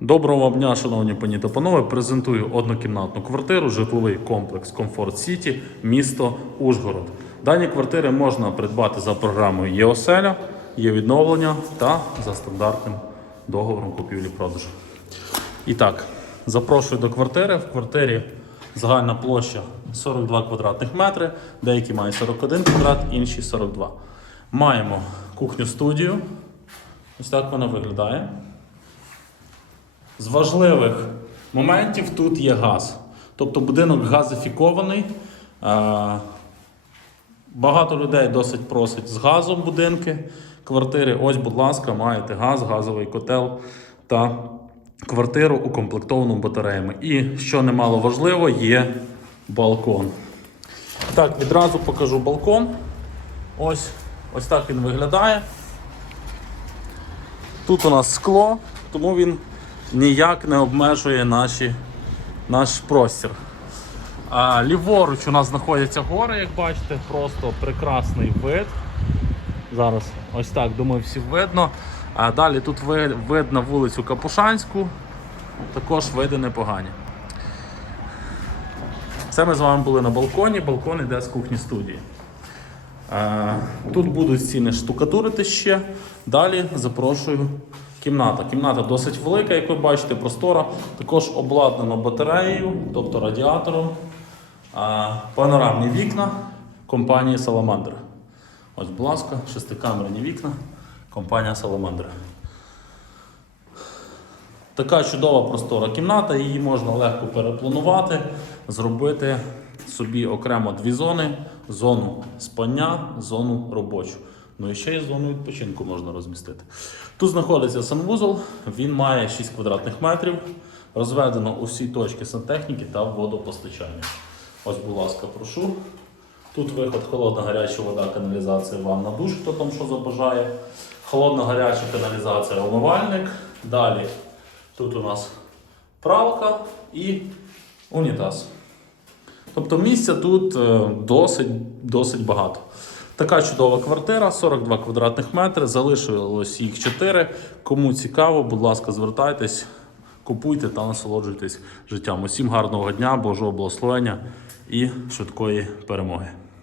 Доброго дня, шановні пані та панове. Презентую однокімнатну квартиру, житловий комплекс Комфорт Сіті, місто Ужгород. Дані квартири можна придбати за програмою ЄОСЕЛЯ, є відновлення та за стандартним договором купівлі-продажу. І так, запрошую до квартири. В квартирі загальна площа 42 квадратних метри, деякі мають 41 квадрат, інші 42. Маємо кухню-студію. Ось так вона виглядає. З важливих моментів тут є газ. Тобто будинок газифікований. Е, Багато людей досить просить з газом будинки, квартири. Ось, будь ласка, маєте газ, газовий котел та квартиру укомплектовану батареями. І, що немало важливо, є балкон. Так, відразу покажу балкон. Ось, ось так він виглядає. Тут у нас скло, тому він ніяк не обмежує наші, наш простір. А, ліворуч у нас знаходяться гори, як бачите, просто прекрасний вид. Зараз ось так, думаю, всі видно. А далі тут ви- видно вулицю Капушанську, також види непогані. Це ми з вами були на балконі. Балкон іде з кухні студії. Тут будуть стіни штукатурити ще. Далі запрошую кімната. Кімната досить велика, як ви бачите, простора. Також обладнано батареєю, тобто радіатором. Панорамні вікна компанії Salamander. Ось, будь ласка, шестикамерні вікна. Компанія Salamander. Така чудова простора кімната, її можна легко перепланувати, зробити собі окремо дві зони: зону спання, зону робочу. Ну і ще й зону відпочинку можна розмістити. Тут знаходиться санвузол, він має 6 квадратних метрів, розведено усі точки сантехніки та водопостачання. Ось, будь ласка, прошу. Тут виход холодна гаряча вода, каналізація вам на душ, хто там що забажає. Холодна гаряча каналізація, умивальник. Далі тут у нас пралка і унітаз. Тобто місця тут е, досить, досить багато. Така чудова квартира, 42 квадратних метри, залишилось їх 4. Кому цікаво, будь ласка, звертайтесь, купуйте та насолоджуйтесь життям. Усім гарного дня, Божого благословення і швидкої перемоги.